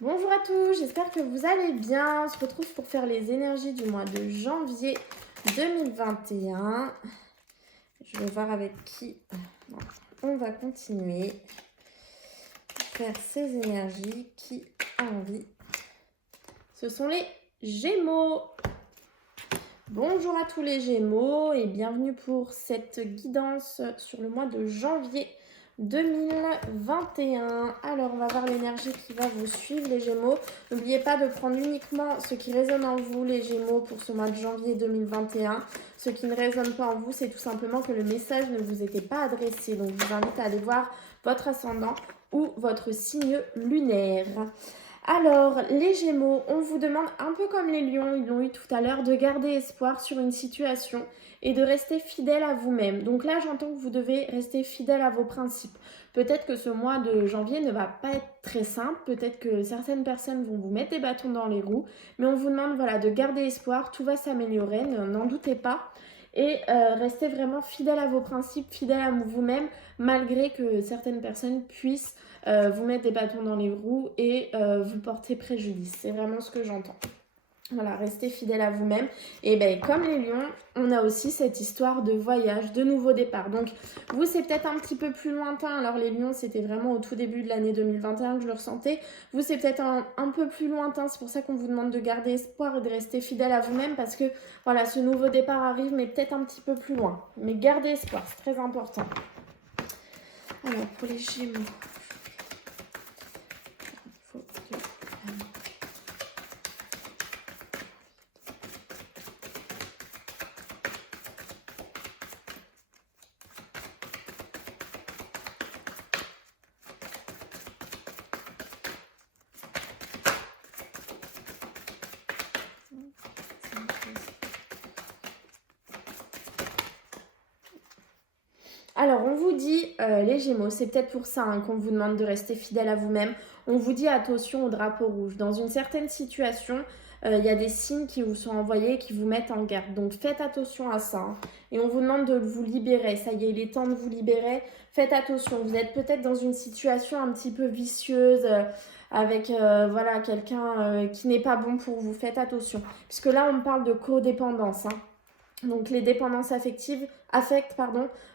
Bonjour à tous, j'espère que vous allez bien. On se retrouve pour faire les énergies du mois de janvier 2021. Je vais voir avec qui on va continuer faire ces énergies. Qui a envie? Ce sont les Gémeaux. Bonjour à tous les Gémeaux et bienvenue pour cette guidance sur le mois de janvier 2021. Alors, on va voir l'énergie qui va vous suivre, les Gémeaux. N'oubliez pas de prendre uniquement ce qui résonne en vous, les Gémeaux, pour ce mois de janvier 2021. Ce qui ne résonne pas en vous, c'est tout simplement que le message ne vous était pas adressé. Donc, je vous invite à aller voir votre ascendant ou votre signe lunaire. Alors, les Gémeaux, on vous demande, un peu comme les Lions, ils l'ont eu tout à l'heure, de garder espoir sur une situation et de rester fidèle à vous-même. Donc là, j'entends que vous devez rester fidèle à vos principes. Peut-être que ce mois de janvier ne va pas être très simple, peut-être que certaines personnes vont vous mettre des bâtons dans les roues, mais on vous demande de garder espoir, tout va s'améliorer, n'en doutez pas. Et restez vraiment fidèle à vos principes, fidèle à vous-même, malgré que certaines personnes puissent vous mettre des bâtons dans les roues et vous porter préjudice. C'est vraiment ce que j'entends. Voilà, restez fidèle à vous-même. Et bien, comme les lions, on a aussi cette histoire de voyage, de nouveau départ. Donc, vous, c'est peut-être un petit peu plus lointain. Alors, les lions, c'était vraiment au tout début de l'année 2021 que je le ressentais. Vous, c'est peut-être un peu plus lointain. C'est pour ça qu'on vous demande de garder espoir et de rester fidèle à vous-même parce que, voilà, ce nouveau départ arrive, mais peut-être un petit peu plus loin. Mais gardez espoir, c'est très important. Alors, pour les Gémeaux... Alors, on vous dit, les Gémeaux, c'est peut-être pour ça qu'on vous demande de rester fidèle à vous-même. On vous dit attention au drapeau rouge. Dans une certaine situation, il y a des signes qui vous sont envoyés qui vous mettent en garde. Donc, faites attention à ça. Et on vous demande de vous libérer. Ça y est, il est temps de vous libérer. Faites attention. Vous êtes peut-être dans une situation un petit peu vicieuse. Avec quelqu'un qui n'est pas bon pour vous. Faites attention. Puisque là, on parle de codépendance. Donc les dépendances affectent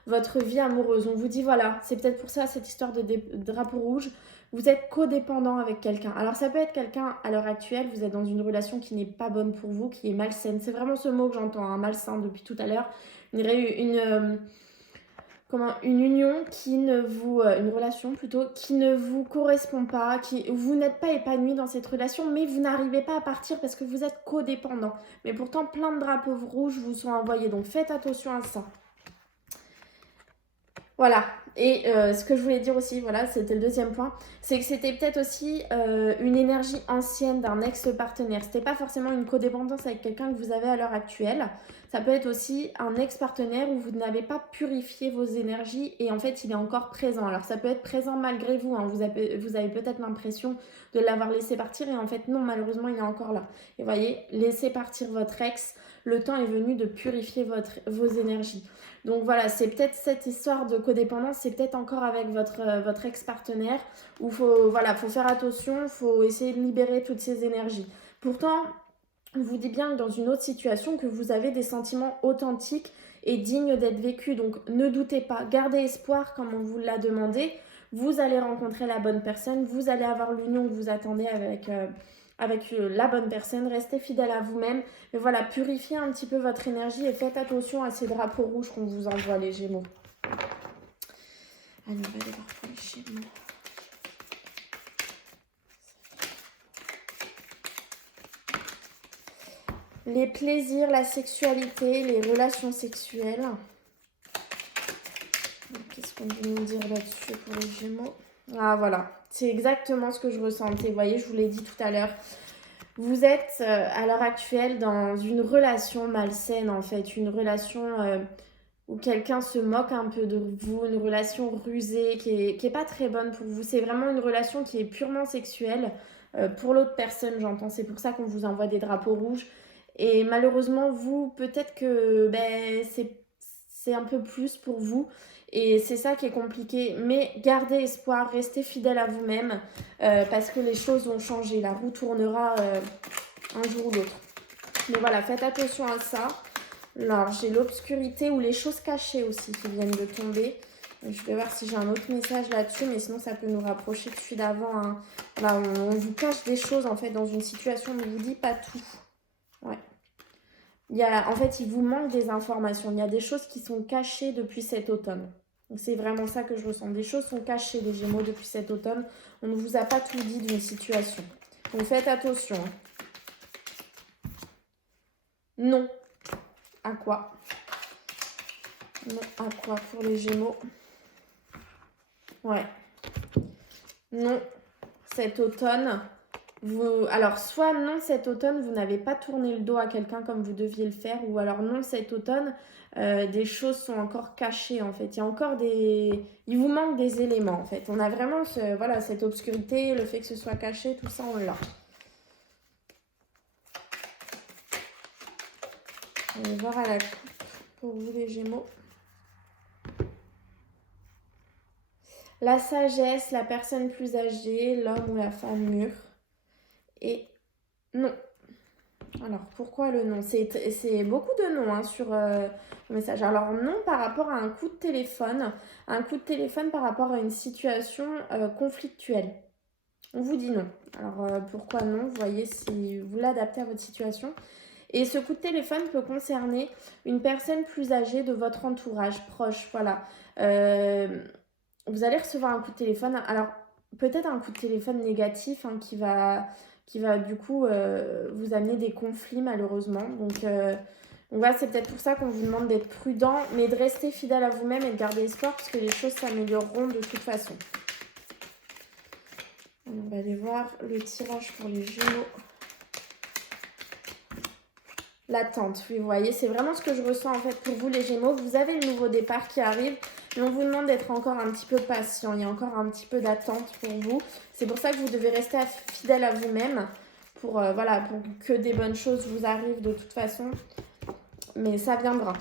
votre vie amoureuse. On vous dit voilà, c'est peut-être pour ça cette histoire de drapeau rouge. Vous êtes codépendant avec quelqu'un. Alors ça peut être quelqu'un à l'heure actuelle, vous êtes dans une relation qui n'est pas bonne pour vous, qui est malsaine. C'est vraiment ce mot que j'entends, malsain depuis tout à l'heure. Une union qui ne vous, une relation plutôt, qui ne vous correspond pas, vous n'êtes pas épanoui dans cette relation, mais vous n'arrivez pas à partir parce que vous êtes codépendant. Mais pourtant, plein de drapeaux rouges vous sont envoyés, donc faites attention à ça. Voilà, et ce que je voulais dire aussi, voilà, c'était le deuxième point, c'est que c'était peut-être aussi une énergie ancienne d'un ex-partenaire. C'était pas forcément une codépendance avec quelqu'un que vous avez à l'heure actuelle. Ça peut être aussi un ex-partenaire où vous n'avez pas purifié vos énergies et en fait il est encore présent. Alors ça peut être présent malgré vous, vous avez peut-être l'impression de l'avoir laissé partir et en fait non, malheureusement il est encore là. Et voyez, laissez partir votre ex, le temps est venu de purifier vos énergies. Donc voilà, c'est peut-être cette histoire de codépendance, c'est peut-être encore avec votre ex-partenaire où faut faire attention, il faut essayer de libérer toutes ces énergies. Pourtant, on vous dit bien que dans une autre situation, que vous avez des sentiments authentiques et dignes d'être vécus. Donc ne doutez pas, gardez espoir comme on vous l'a demandé. Vous allez rencontrer la bonne personne, vous allez avoir l'union que vous attendez avec la bonne personne, restez fidèle à vous-même. Mais voilà, purifiez un petit peu votre énergie et faites attention à ces drapeaux rouges qu'on vous envoie, les Gémeaux. Allez, on va aller voir pour les Gémeaux. Les plaisirs, la sexualité, les relations sexuelles. Qu'est-ce qu'on veut nous dire là-dessus pour les Gémeaux? Ah voilà, c'est exactement ce que je ressentais. Vous voyez, je vous l'ai dit tout à l'heure. Vous êtes à l'heure actuelle dans une relation malsaine en fait, une relation où quelqu'un se moque un peu de vous, une relation rusée qui est pas très bonne pour vous. C'est vraiment une relation qui est purement sexuelle pour l'autre personne, j'entends. C'est pour ça qu'on vous envoie des drapeaux rouges. Et malheureusement, vous, peut-être que c'est un peu plus pour vous. Et c'est ça qui est compliqué. Mais gardez espoir, restez fidèle à vous-même parce que les choses vont changer. La roue tournera un jour ou l'autre. Mais voilà, faites attention à ça. Alors, j'ai l'obscurité ou les choses cachées aussi qui viennent de tomber. Je vais voir si j'ai un autre message là-dessus, mais sinon ça peut nous rapprocher de celui d'avant. Hein. Là, on vous cache des choses en fait dans une situation, mais on ne vous dit pas tout. Ouais. En fait, il vous manque des informations. Il y a des choses qui sont cachées depuis cet automne. C'est vraiment ça que je ressens. Des choses sont cachées, les Gémeaux, depuis cet automne. On ne vous a pas tout dit d'une situation. Donc faites attention. Non. À quoi? Non, à quoi pour les Gémeaux? Ouais. Non, cet automne, alors soit non, cet automne, vous n'avez pas tourné le dos à quelqu'un comme vous deviez le faire, ou alors non, cet automne, des choses sont encore cachées en fait. Il y a encore il vous manque des éléments en fait. On a vraiment voilà, cette obscurité, le fait que ce soit caché, tout ça, on l'a. On va voir à la coupe pour vous les Gémeaux. La sagesse, la personne plus âgée, l'homme ou la femme mûre. Et non. Alors, pourquoi le non? C'est beaucoup de non hein, sur le message. Alors, non par rapport à un coup de téléphone. Un coup de téléphone par rapport à une situation conflictuelle. On vous dit non. Alors, pourquoi non? Vous voyez si vous l'adaptez à votre situation. Et ce coup de téléphone peut concerner une personne plus âgée de votre entourage proche. Voilà. Vous allez recevoir un coup de téléphone. Alors, peut-être un coup de téléphone négatif hein, qui va du coup vous amener des conflits malheureusement. Donc voilà, c'est peut-être pour ça qu'on vous demande d'être prudent, mais de rester fidèle à vous-même et de garder espoir parce que les choses s'amélioreront de toute façon. On va aller voir le tirage pour les Gémeaux. L'attente, oui, vous voyez, c'est vraiment ce que je ressens en fait pour vous les Gémeaux. Vous avez le nouveau départ qui arrive, mais on vous demande d'être encore un petit peu patient. Il y a encore un petit peu d'attente pour vous. C'est pour ça que vous devez rester fidèle à vous-même pour, voilà, pour que des bonnes choses vous arrivent de toute façon. Mais ça viendra,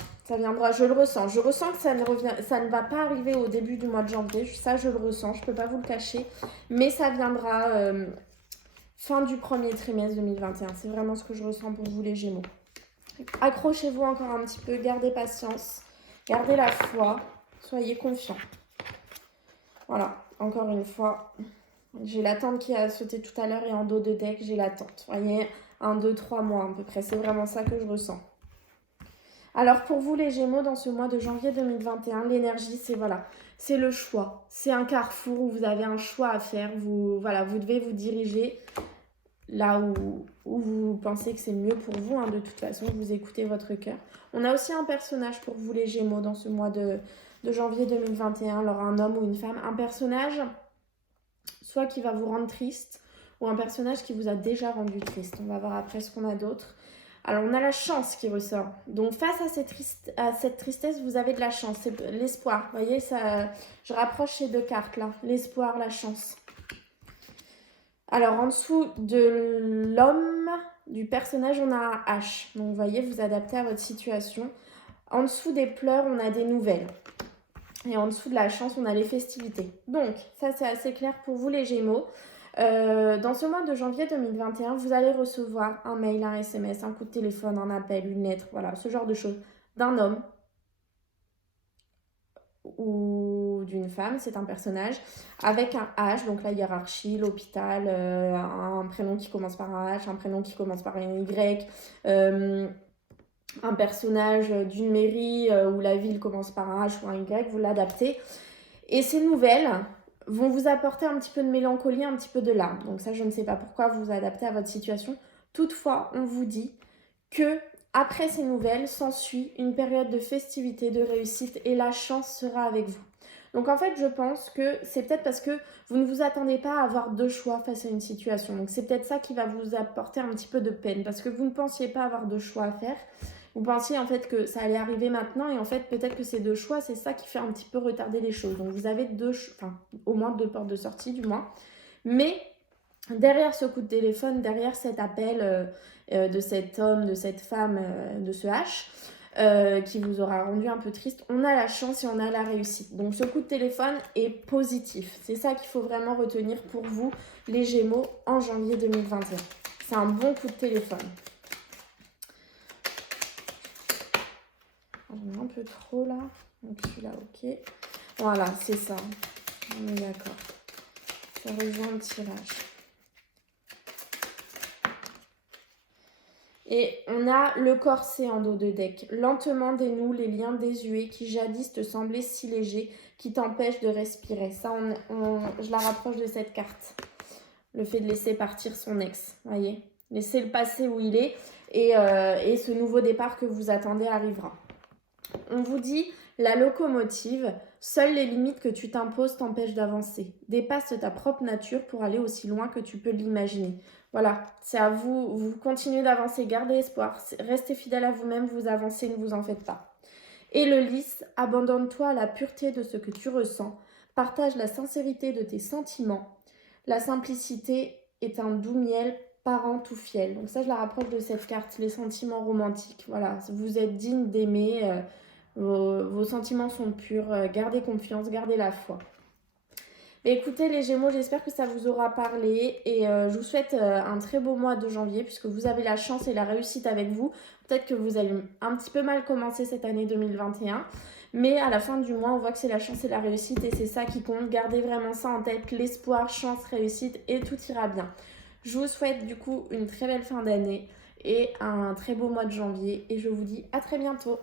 je le ressens. Je ressens que ça ne va pas arriver au début du mois de janvier. Ça, je le ressens, je ne peux pas vous le cacher. Mais ça viendra fin du premier trimestre 2021. C'est vraiment ce que je ressens pour vous les Gémeaux. Accrochez-vous encore un petit peu, gardez patience, gardez la foi, soyez confiants. Voilà, encore une fois, j'ai l'attente qui a sauté tout à l'heure et en dos de deck, j'ai l'attente. Vous voyez, 1, 2, 3 mois à peu près, c'est vraiment ça que je ressens. Alors pour vous les Gémeaux, dans ce mois de janvier 2021, l'énergie, c'est voilà, c'est le choix. C'est un carrefour où vous avez un choix à faire. Vous devez vous diriger là où vous pensez que c'est mieux pour vous. Hein, de toute façon, vous écoutez votre cœur. On a aussi un personnage pour vous les Gémeaux dans ce mois de janvier 2021. Alors un homme ou une femme. Un personnage soit qui va vous rendre triste ou un personnage qui vous a déjà rendu triste. On va voir après ce qu'on a d'autre. Alors, on a la chance qui ressort. Donc, face à cette tristesse, vous avez de la chance. C'est l'espoir. Vous voyez, ça, je rapproche ces deux cartes là. L'espoir, la chance. Alors, en dessous de l'homme, du personnage, on a un H. Donc, vous voyez, vous adaptez à votre situation. En dessous des pleurs, on a des nouvelles. Et en dessous de la chance, on a les festivités. Donc, ça, c'est assez clair pour vous, les Gémeaux. Dans ce mois de janvier 2021, vous allez recevoir un mail, un SMS, un coup de téléphone, un appel, une lettre, voilà, ce genre de choses, d'un homme ou d'une femme, c'est un personnage, avec un H, donc la hiérarchie, l'hôpital, un prénom qui commence par un H, un prénom qui commence par un Y, un personnage d'une mairie où la ville commence par un H ou un Y, vous l'adaptez. Et ces nouvelles vont vous apporter un petit peu de mélancolie, un petit peu de larmes. Donc ça, je ne sais pas pourquoi vous vous adaptez à votre situation. Toutefois, on vous dit que après ces nouvelles, s'ensuit une période de festivité, de réussite et la chance sera avec vous. Donc en fait, je pense que c'est peut-être parce que vous ne vous attendez pas à avoir deux choix face à une situation. Donc c'est peut-être ça qui va vous apporter un petit peu de peine parce que vous ne pensiez pas avoir deux choix à faire. Vous pensiez en fait que ça allait arriver maintenant et en fait peut-être que ces deux choix, c'est ça qui fait un petit peu retarder les choses. Donc vous avez au moins deux portes de sortie du moins. Mais derrière ce coup de téléphone, derrière cet appel de cet homme, de cette femme, de ce H, qui vous aura rendu un peu triste. On a la chance et on a la réussite. Donc ce coup de téléphone est positif. C'est ça qu'il faut vraiment retenir pour vous, les Gémeaux, en janvier 2021. C'est un bon coup de téléphone. J'en ai un peu trop là. Donc celui-là, ok. Voilà, c'est ça. On est d'accord. Ça rejoint le tirage. Et on a le corset en dos de deck. Lentement dénoue les liens désuets qui jadis te semblaient si légers, qui t'empêchent de respirer. Ça, je la rapproche de cette carte. Le fait de laisser partir son ex, voyez. Laissez le passé où il est et ce nouveau départ que vous attendez arrivera. On vous dit, la locomotive, seules les limites que tu t'imposes t'empêchent d'avancer. Dépasse ta propre nature pour aller aussi loin que tu peux l'imaginer. Voilà, c'est à vous, vous continuez d'avancer, gardez espoir, restez fidèle à vous-même, vous avancez, ne vous en faites pas. Et le lys, abandonne-toi à la pureté de ce que tu ressens, partage la sincérité de tes sentiments. La simplicité est un doux miel parent tout fiel. Donc ça, je la rapproche de cette carte, les sentiments romantiques. Voilà, vous êtes digne d'aimer, vos sentiments sont purs, gardez confiance, gardez la foi. Mais écoutez les Gémeaux, j'espère que ça vous aura parlé et je vous souhaite un très beau mois de janvier puisque vous avez la chance et la réussite avec vous. Peut-être que vous allez un petit peu mal commencer cette année 2021, mais à la fin du mois, on voit que c'est la chance et la réussite et c'est ça qui compte. Gardez vraiment ça en tête, l'espoir, chance, réussite et tout ira bien. Je vous souhaite du coup une très belle fin d'année et un très beau mois de janvier et je vous dis à très bientôt.